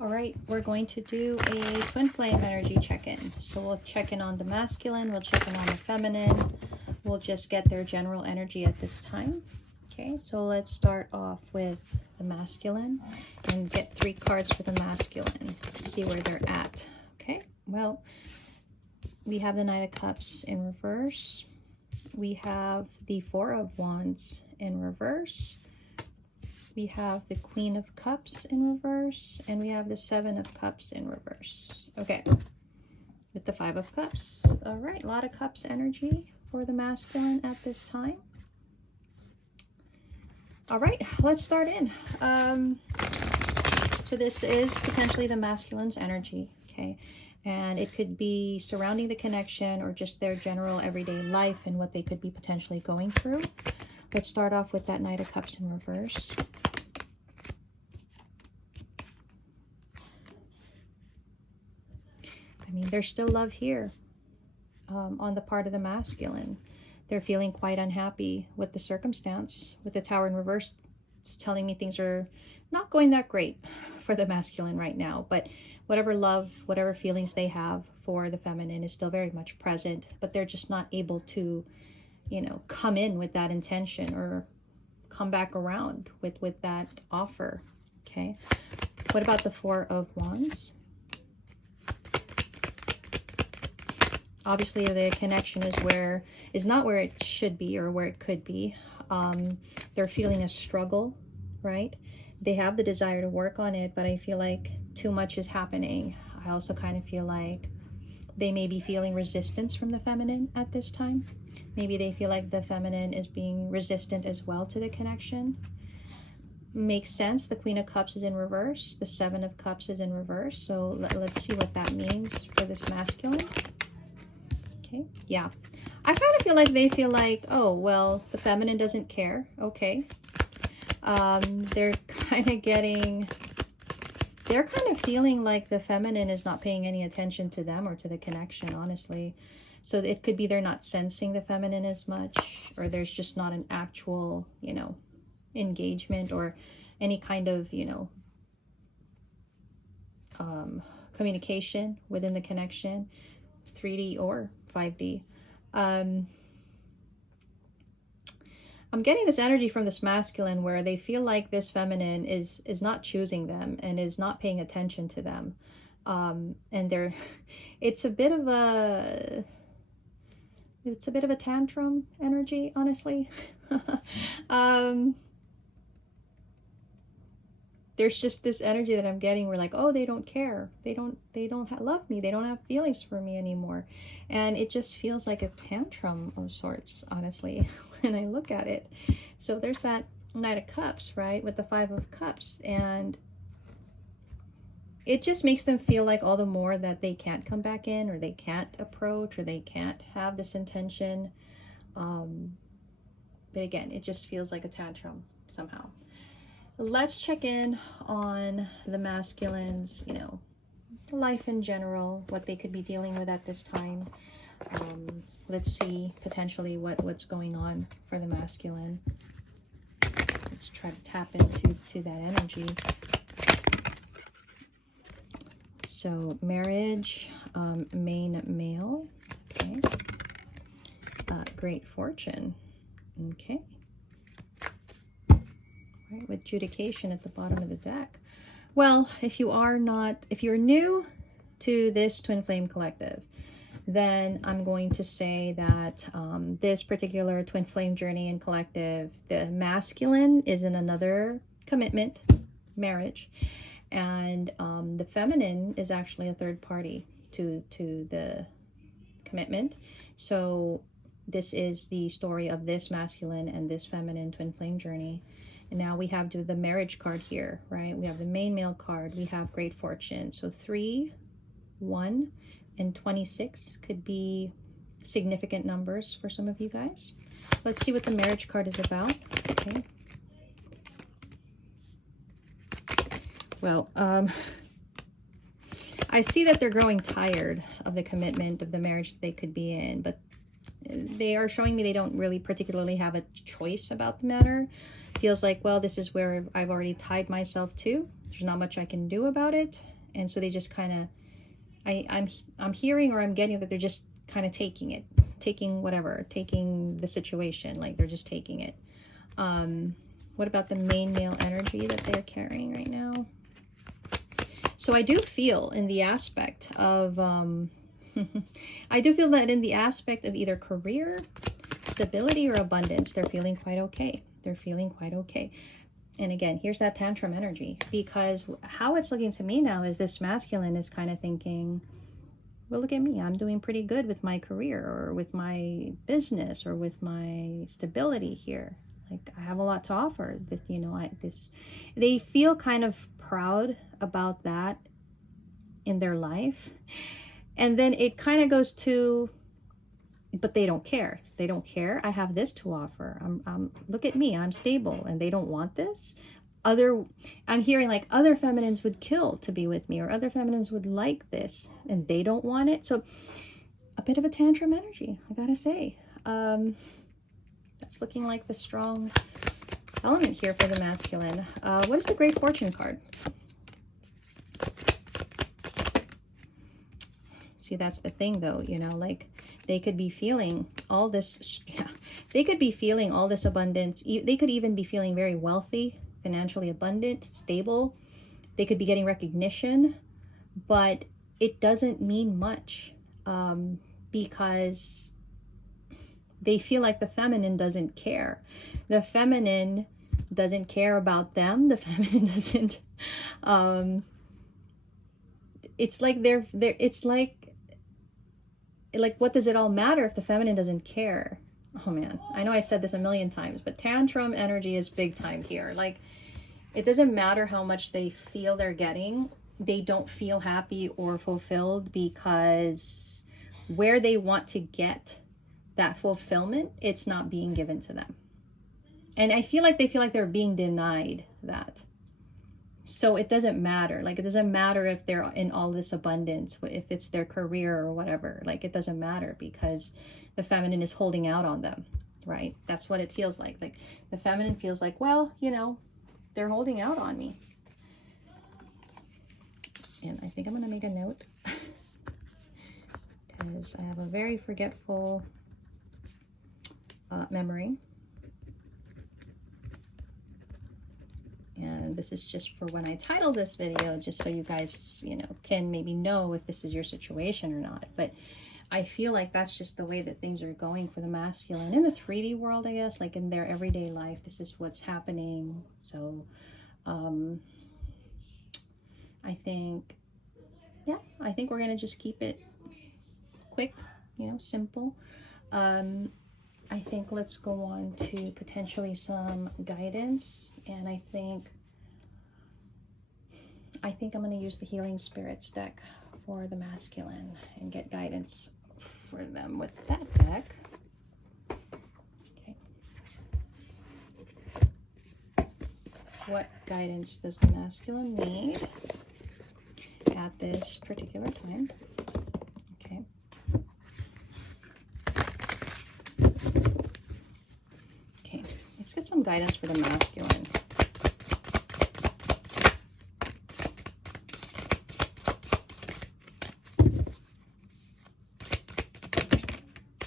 All right, we're going to do a twin flame energy check-in. So we'll check in on the masculine, we'll check in on the feminine. We'll just get their general energy at this time. Okay, so let's start off with the masculine and get 3 cards for the masculine to see where they're at. Okay, well, we have the Knight of Cups in reverse. We have the 4 of Wands in reverse. We have the Queen of Cups in reverse, and we have the 7 of Cups in reverse. Okay, with the 5 of Cups. All right, a lot of Cups energy for the masculine at this time. All right, let's start in. So this is potentially the masculine's energy, okay? And it could be surrounding the connection or just their general everyday life and what they could be potentially going through. Let's start off with that Knight of Cups in reverse. I mean, there's still love here on the part of the masculine. They're feeling quite unhappy with the circumstance. With the Tower in reverse, it's telling me things are not going that great for the masculine right now. But whatever love, whatever feelings they have for the feminine is still very much present. But they're just not able to, you know, come in with that intention or come back around with that offer. Okay. What about the 4 of Wands? Obviously, the connection is not where it should be or where it could be. They're feeling a struggle, right? They have the desire to work on it, but I feel like too much is happening. I also kind of feel like they may be feeling resistance from the feminine at this time. Maybe they feel like the feminine is being resistant as well to the connection. Makes sense. The Queen of Cups is in reverse. The 7 of Cups is in reverse. So let's see what that means for this masculine. Okay, yeah. I kind of feel like they feel like, oh, well, the feminine doesn't care. Okay. They're kind of feeling like the feminine is not paying any attention to them or to the connection, honestly. So it could be they're not sensing the feminine as much, or there's just not an actual, you know, engagement or any kind of, you know, communication within the connection, 3D or 5D. I'm getting this energy from this masculine where they feel like this feminine is not choosing them and is not paying attention to them. And it's a bit of a tantrum energy, honestly. There's just this energy that I'm getting where like, oh, they don't care. They don't love me. They don't have feelings for me anymore. And it just feels like a tantrum of sorts, honestly, when I look at it. So there's that Knight of Cups, right, with the 5 of Cups. And it just makes them feel like all the more that they can't come back in, or they can't approach, or they can't have this intention. But again, it just feels like a tantrum somehow. Let's check in on the masculines, you know, life in general, what they could be dealing with at this time. Let's see potentially what's going on for the masculine. Let's try to tap into that energy. So marriage, main male, okay. Great fortune, okay. Right, with judication at the bottom of the deck. Well, if you're new to this Twin Flame Collective, then I'm going to say that this particular Twin Flame journey and collective, the masculine is in another commitment, marriage, and the feminine is actually a third party to the commitment. So this is the story of this masculine and this feminine Twin Flame journey. And now we have the marriage card here, right? We have the main male card. We have great fortune. So 3, 1, and 26 could be significant numbers for some of you guys. Let's see what the marriage card is about. Okay. Well, I see that they're growing tired of the commitment of the marriage that they could be in, but they are showing me they don't really particularly have a choice about the matter. Feels like, well, this is where I've already tied myself to. There's not much I can do about it. And so they just kind of, I'm hearing, or I'm getting that they're just kind of taking it, taking whatever, taking the situation, like they're just taking it. What about the main male energy that they're carrying right now? So I do feel in the aspect of, I do feel that in the aspect of either career, stability, or abundance, they're feeling quite okay. They're feeling quite okay. And again, here's that tantrum energy, because how it's looking to me now is this masculine is kind of thinking, well, look at me. I'm doing pretty good with my career, or with my business, or with my stability here. Like, I have a lot to offer. This, you know, they feel kind of proud about that in their life. And then it kind of goes to, but they don't care. They don't care. I have this to offer. Look at me. I'm stable, and they don't want this. I'm hearing like other feminines would kill to be with me, or other feminines would like this, and they don't want it. So a bit of a tantrum energy, I gotta say. That's looking like the strong element here for the masculine. What is the Great Fortune card? See, that's the thing though, you know, like they could be feeling all this, yeah, they could be feeling all this abundance. They could even be feeling very wealthy, financially abundant, stable. They could be getting recognition, but it doesn't mean much, because they feel like the feminine doesn't care. The feminine doesn't care about them. The feminine doesn't, it's like it's like what does it all matter if the feminine doesn't care? Oh man, I know I said this a million times, but tantrum energy is big time here. Like, it doesn't matter how much they feel they're getting. They don't feel happy or fulfilled, because where they want to get that fulfillment, it's not being given to them. And I feel like they feel like they're being denied that. So it doesn't matter. Like, it doesn't matter if they're in all this abundance, if it's their career or whatever. Like, it doesn't matter, because the feminine is holding out on them, right? That's what it feels like. Like, the feminine feels like, well, you know, they're holding out on me. And I think I'm going to make a note, because I have a very forgetful memory. And this is just for when I title this video, just so you guys, you know, can maybe know if this is your situation or not. But I feel like that's just the way that things are going for the masculine in the 3D world, I guess, like in their everyday life. This is what's happening. So I think, yeah, I think we're going to just keep it quick, you know, simple. I think let's go on to potentially some guidance. And I think I'm going to use the Healing Spirits deck for the masculine and get guidance for them with that deck. Okay. What guidance does the masculine need at this particular time? Okay. Okay, let's get some guidance for the masculine.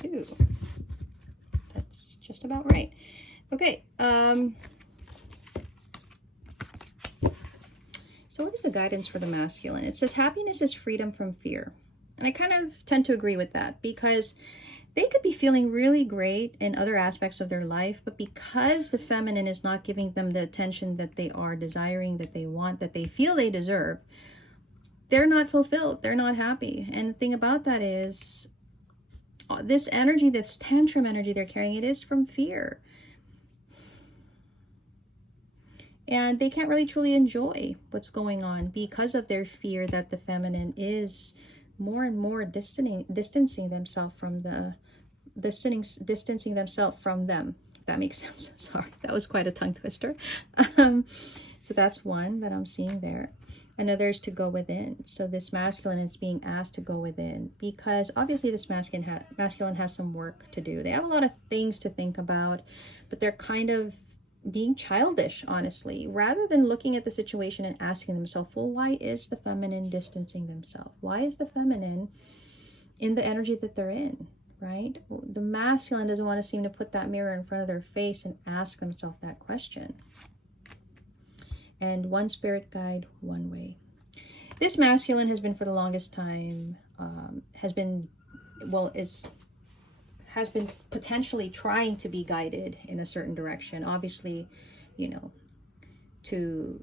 Ooh, that's just about right. Okay, so what is the guidance for the masculine? It says happiness is freedom from fear. And I kind of tend to agree with that, because they could be feeling really great in other aspects of their life, but because the feminine is not giving them the attention that they are desiring, that they want, that they feel they deserve, they're not fulfilled. They're not happy. And the thing about that is, this energy, this tantrum energy they're carrying, it is from fear. And they can't really truly enjoy what's going on because of their fear that the feminine is more and more distancing themselves from distancing themselves from them. If that makes sense. Sorry, that was quite a tongue twister. So that's one that I'm seeing there. Another is to go within. So this masculine is being asked to go within, because obviously this masculine has some work to do. They have a lot of things to think about, but they're kind of being childish, honestly, rather than looking at the situation and asking themselves, well, why is the feminine distancing themselves? Why is the feminine in the energy that they're in, right? The masculine doesn't want to seem to put that mirror in front of their face and ask themselves that question. And one spirit guide, one way. This masculine has been for the longest time, has been potentially trying to be guided in a certain direction. Obviously, you know, to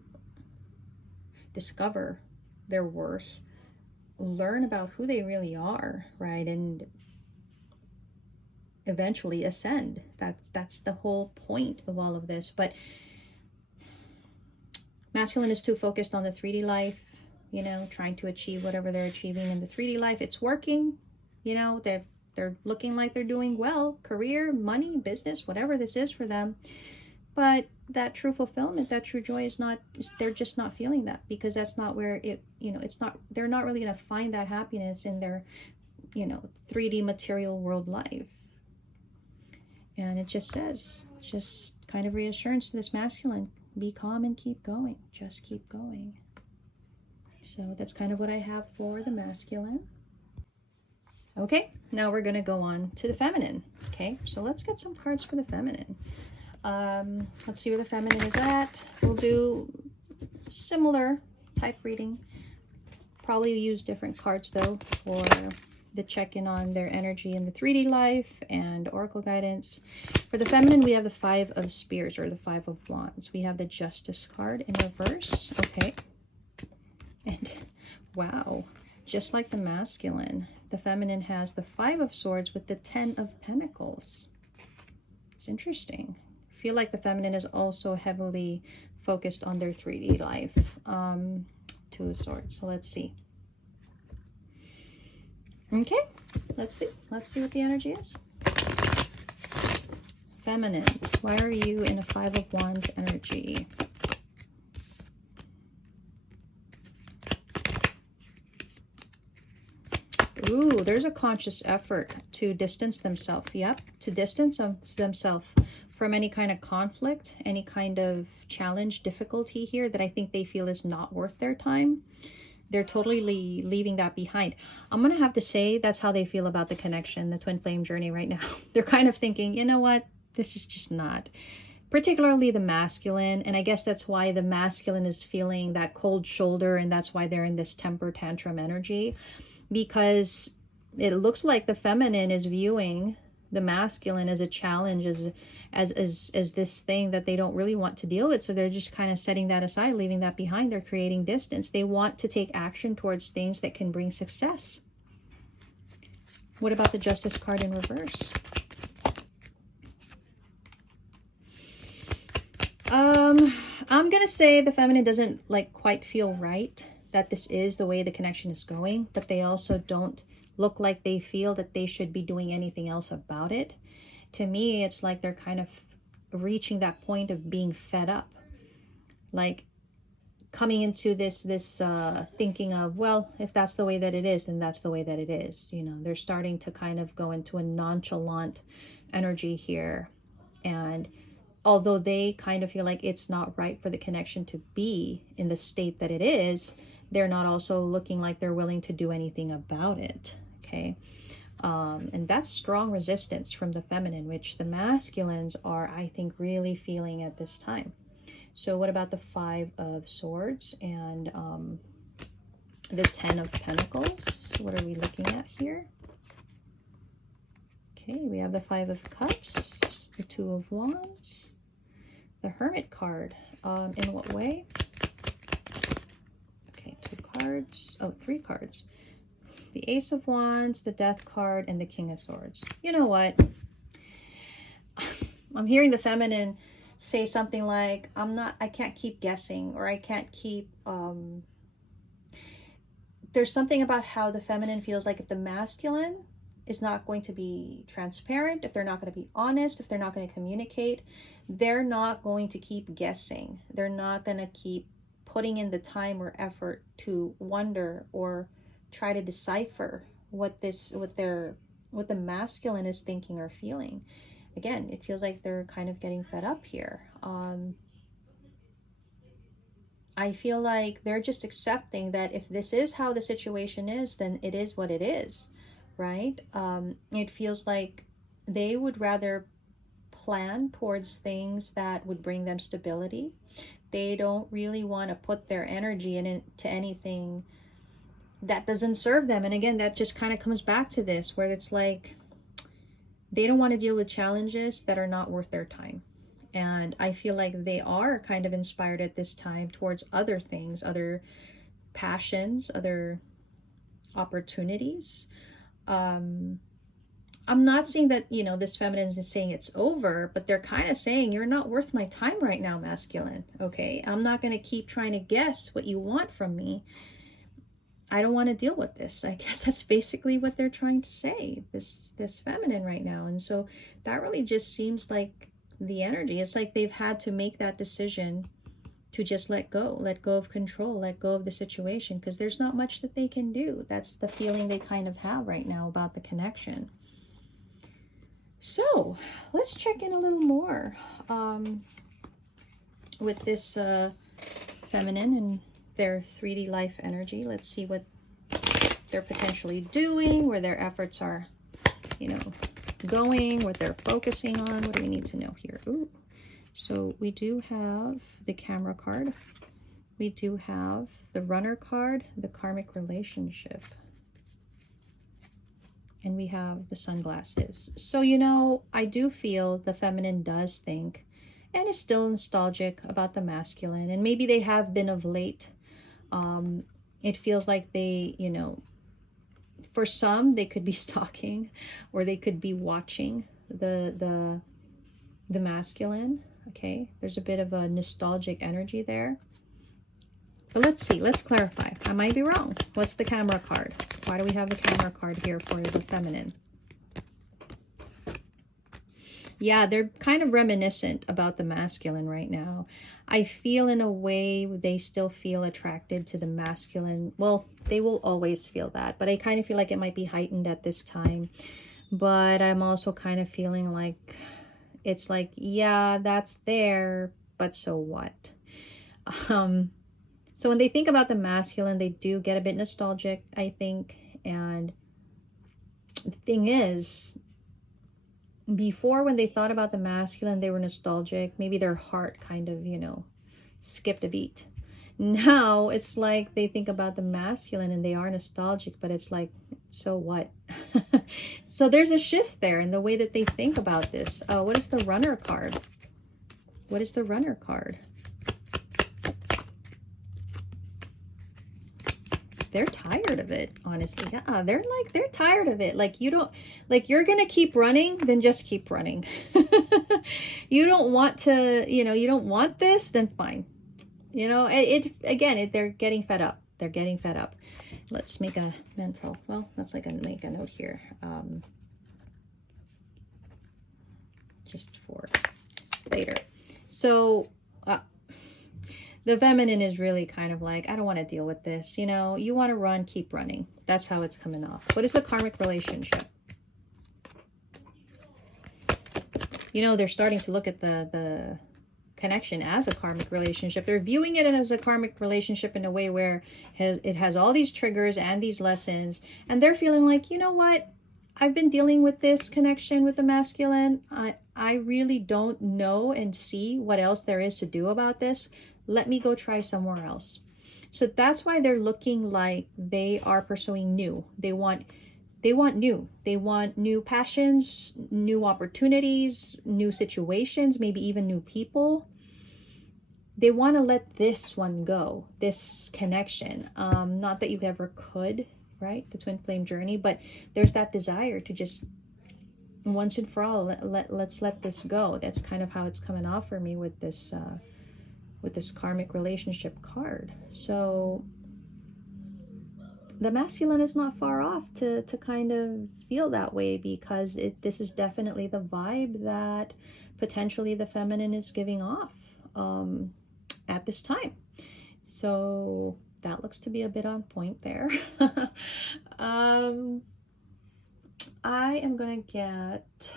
discover their worth, learn about who they really are, right? And eventually ascend. That's the whole point of all of this. But masculine is too focused on the 3D life, you know, trying to achieve whatever they're achieving in the 3D life. It's working, you know, they're looking like they're doing well, career, money, business, whatever this is for them. But that true fulfillment, that true joy is not, they're just not feeling that, because that's not where it, you know, it's not, they're not really going to find that happiness in their, you know, 3D material world life. And it just says, just kind of reassurance to this masculine, be calm and keep going. Just keep going. So that's kind of what I have for the masculine. Okay, now we're going to go on to the feminine. Okay, so let's get some cards for the feminine. Let's see where the feminine is at. We'll do similar type reading. Probably use different cards though for the check-in on their energy in the 3D life and oracle guidance. For the feminine, we have the 5 of Spears, or the 5 of Wands. We have the Justice card in reverse. Okay. And wow, just like the masculine, the feminine has the 5 of Swords with the 10 of Pentacles. It's interesting. I feel like the feminine is also heavily focused on their 3D life. 2 of Swords. So let's see. Okay, let's see what the energy is. Feminines, why are you in a 5 of Wands energy? Ooh, there's a conscious effort to distance themselves. Yep, to distance themselves from any kind of conflict, any kind of challenge, difficulty here that I think they feel is not worth their time. They're totally leaving that behind. I'm going to have to say that's how they feel about the connection, the twin flame journey right now. They're kind of thinking, you know what? This is just not. Particularly the masculine. And I guess that's why the masculine is feeling that cold shoulder. And that's why they're in this temper tantrum energy. Because it looks like the feminine is viewing the masculine as a challenge, as this thing that they don't really want to deal with. So they're just kind of setting that aside, leaving that behind. They're creating distance. They want to take action towards things that can bring success. What about the Justice card in reverse? I'm going to say the feminine doesn't quite feel right that this is the way the connection is going, but they also don't look like they feel that they should be doing anything else about it. To me, it's like they're kind of reaching that point of being fed up, like coming into this thinking of, well, if that's the way that it is, then that's the way that it is. You know, they're starting to kind of go into a nonchalant energy here. And although they kind of feel like it's not right for the connection to be in the state that it is, they're not also looking like they're willing to do anything about it. Okay. And that's strong resistance from the feminine, which the masculines are, I think, really feeling at this time. So what about the 5 of Swords and the 10 of Pentacles? What are we looking at here? Okay, we have the 5 of Cups, the 2 of Wands, the Hermit card. In what way? Okay, 2 cards. Oh, 3 cards. The Ace of Wands, the Death card, and the King of Swords. You know what? I'm hearing the feminine say something like, I can't keep guessing, or I can't keep, there's something about how the feminine feels like if the masculine is not going to be transparent, if they're not going to be honest, if they're not going to communicate, they're not going to keep guessing. They're not going to keep putting in the time or effort to wonder or try to decipher what the masculine is thinking or feeling. Again, it feels like they're kind of getting fed up here. I feel like they're just accepting that if this is how the situation is, then it is what it is, right? It feels like they would rather plan towards things that would bring them stability. They don't really want to put their energy into anything that doesn't serve them. And again, that just kind of comes back to this, where it's like they don't want to deal with challenges that are not worth their time. And I feel like they are kind of inspired at this time towards other things, other passions, other opportunities. I'm not saying that, you know, this feminine is saying it's over, but they're kind of saying you're not worth my time right now, masculine. Okay, I'm not going to keep trying to guess what you want from me. I don't want to deal with this. I guess that's basically what they're trying to say, this feminine right now. And so that really just seems like the energy. It's like they've had to make that decision to just let go of control, let go of the situation, because there's not much that they can do. That's the feeling they kind of have right now about the connection. So let's check in a little more with this feminine and their 3D life energy. Let's see what they're potentially doing, where their efforts are, you know, going, what they're focusing on. What do we need to know here? Ooh. So we do have the camera card. We do have the runner card, the karmic relationship. And we have the sunglasses. So, you know, I do feel the feminine does think and is still nostalgic about the masculine. And maybe they have been of late. It feels like they, you know, for some, they could be stalking or they could be watching the masculine. Okay, there's a bit of a nostalgic energy there. But let's see, let's clarify. I might be wrong. What's the camera card? Why do we have the camera card here for the feminine? Yeah, they're kind of reminiscent about the masculine right now. I feel in a way they still feel attracted to the masculine. Well, they will always feel that, but I kind of feel like it might be heightened at this time. But I'm also kind of feeling like it's like, yeah, that's there, but so what? So when they think about the masculine, they do get a bit nostalgic, I think. And the thing is, before, when they thought about the masculine, they were nostalgic. Maybe their heart kind of, you know, skipped a beat. Now it's like they think about the masculine and they are nostalgic, but it's like, so what? So there's a shift there in the way that they think about this. What is the runner card? What is the runner card? They're tired of it, honestly. Yeah, they're tired of it. Like, you don't, like, you're gonna keep running, then just keep running. You don't want to, you know, you don't want this, then fine. You know, they're getting fed up. They're getting fed up. Let's make a mental, well, let's make a note here. Just for later. So, the feminine is really kind of like, I don't want to deal with this. You know, you want to run, keep running. That's how it's coming off. What is the karmic relationship? You know, they're starting to look at the connection as a karmic relationship. They're viewing it as a karmic relationship in a way where it has all these triggers and these lessons. And they're feeling like, you know what? I've been dealing with this connection with the masculine. I really don't know and see what else there is to do about this. Let me go try somewhere else. So that's why they're looking like they are pursuing new. They want new. They want new passions, new opportunities, new situations, maybe even new people. They want to let this one go, this connection. Not that you ever could, right? The twin flame journey, but there's that desire to just once and for all, let's let this go. That's kind of how it's coming off for me with this karmic relationship card. So the masculine is not far off to kind of feel that way, because this is definitely the vibe that potentially the feminine is giving off at this time. So that looks to be a bit on point there. I am going to get,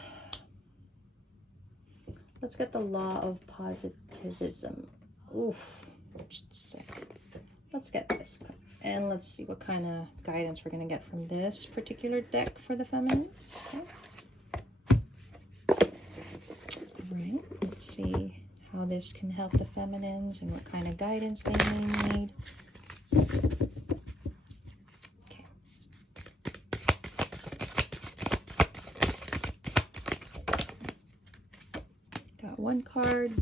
let's get the law of positivism. Oof, just a second. Let's get this. And let's see what kind of guidance we're going to get from this particular deck for the feminines. Okay. Right, let's see how this can help the feminines and what kind of guidance they may need. Okay. Got one card.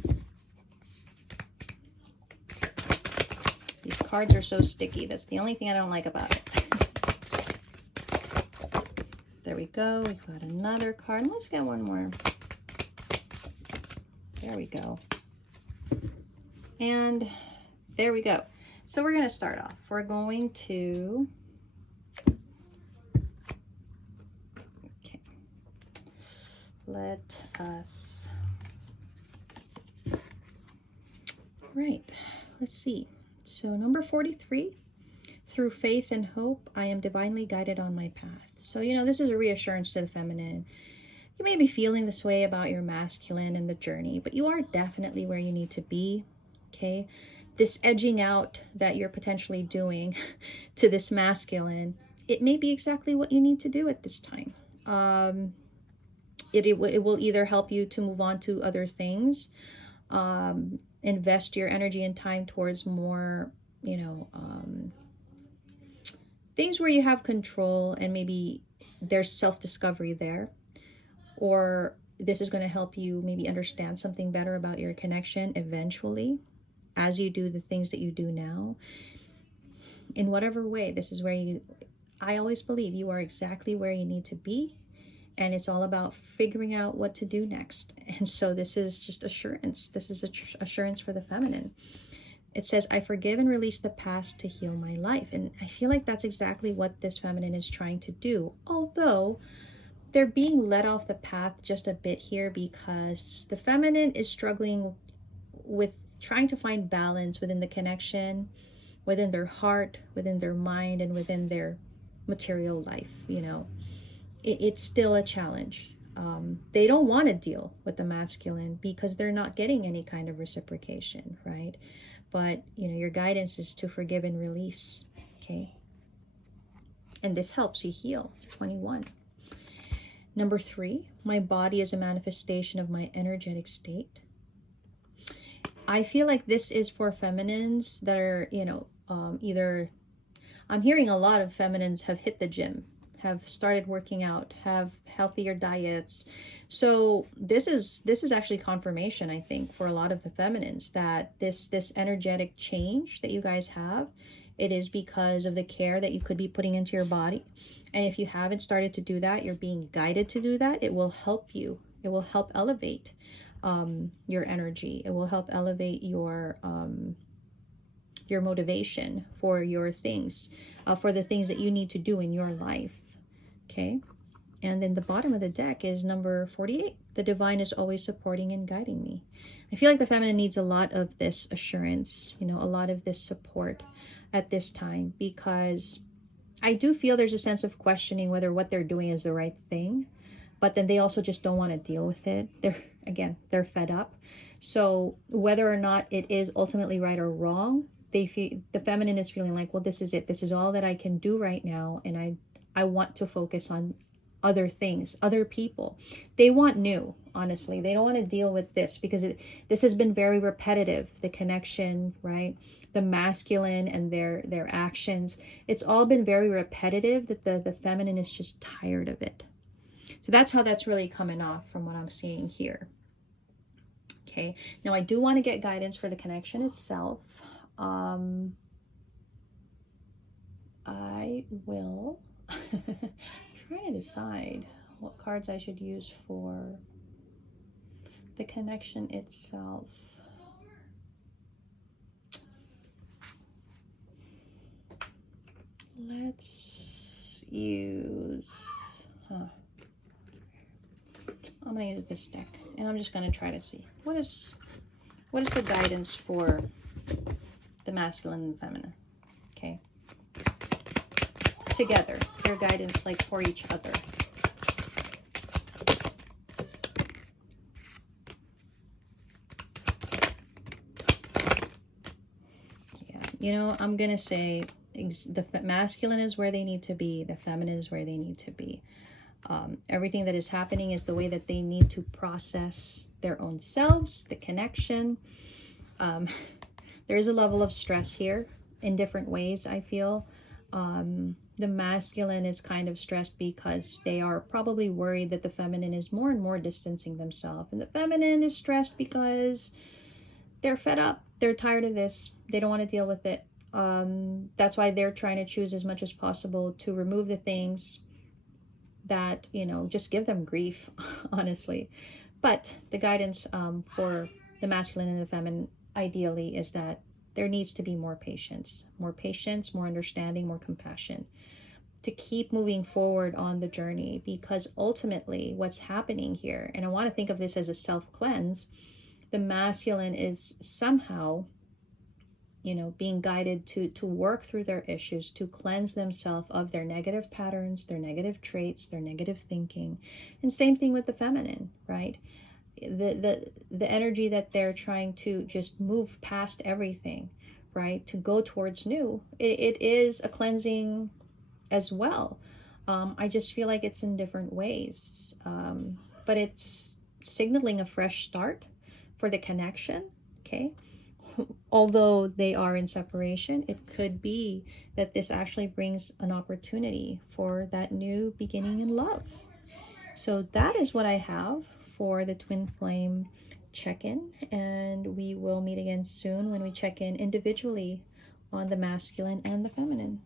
These cards are so sticky. That's the only thing I don't like about it. There we go. We've got another card. Let's get one more. There we go. And there we go. So we're going to start off. We're going to... Okay. Let us... Right. Let's see. So number 43, through faith and hope, I am divinely guided on my path. So, you know, this is a reassurance to the feminine. You may be feeling this way about your masculine and the journey, but you are definitely where you need to be, okay? This edging out that you're potentially doing to this masculine, it may be exactly what you need to do at this time. It will either help you to move on to other things, invest your energy and time towards more, you know, things where you have control and maybe there's self-discovery there. Or this is going to help you maybe understand something better about your connection eventually as you do the things that you do now. In whatever way, this is where I always believe you are exactly where you need to be. And it's all about figuring out what to do next. And so this is just assurance. This is assurance for the feminine. It says, I forgive and release the past to heal my life. And I feel like that's exactly what this feminine is trying to do. Although they're being led off the path just a bit here because the feminine is struggling with trying to find balance within the connection, within their heart, within their mind, and within their material life. You know, it's still a challenge. They don't want to deal with the masculine because they're not getting any kind of reciprocation, right? But, you know, your guidance is to forgive and release, okay? And this helps you heal. 21. Number 3, my body is a manifestation of my energetic state. I feel like this is for feminines that are, you know, either, I'm hearing a lot of feminines have hit the gym, have started working out, have healthier diets. So this is actually confirmation, I think, for a lot of the feminines that this energetic change that you guys have, it is because of the care that you could be putting into your body. And if you haven't started to do that, you're being guided to do that. It will help you. It will help elevate your energy. It will help elevate your motivation for your things, for the things that you need to do in your life. Okay. And then the bottom of the deck is number 48. The divine is always supporting and guiding me. I feel like the feminine needs a lot of this assurance, you know, a lot of this support at this time, because I do feel there's a sense of questioning whether what they're doing is the right thing, but then they also just don't want to deal with it. They're fed up. So whether or not it is ultimately right or wrong, they feel, the feminine is feeling like, well, this is it. This is all that I can do right now. And I want to focus on other things, other people. They want new, honestly. They don't want to deal with this because this has been very repetitive. The connection, right? The masculine and their actions. It's all been very repetitive that the feminine is just tired of it. So that's how that's really coming off from what I'm seeing here. Okay. Now I do want to get guidance for the connection itself. I will try to decide what cards I should use for the connection itself. Let's use, I'm going to use this deck, and I'm just going to try to see what is the guidance for the the masculine and the feminine. Okay. Together. Their guidance, like, for each other. Yeah. You know, I'm going to say the masculine is where they need to be. The feminine is where they need to be. Everything that is happening is the way that they need to process their own selves, the connection. There is a level of stress here in different ways, I feel. The masculine is kind of stressed because they are probably worried that the feminine is more and more distancing themselves. And the feminine is stressed because they're fed up. They're tired of this. They don't want to deal with it. That's why they're trying to choose as much as possible to remove the things that, you know, just give them grief, honestly. But the guidance for the masculine and the feminine, ideally, is that there needs to be more patience, more understanding, more compassion to keep moving forward on the journey. Because ultimately what's happening here, and I want to think of this as a self-cleanse, the masculine is somehow, you know, being guided to work through their issues, to cleanse themselves of their negative patterns, their negative traits, their negative thinking. And same thing with the feminine, right? The energy that they're trying to just move past everything, right? To go towards new. It is a cleansing as well. I just feel like it's in different ways. But it's signaling a fresh start for the connection, okay? Although they are in separation, it could be that this actually brings an opportunity for that new beginning in love. So that is what I have for the twin flame check-in, and we will meet again soon when we check in individually on the masculine and the feminine.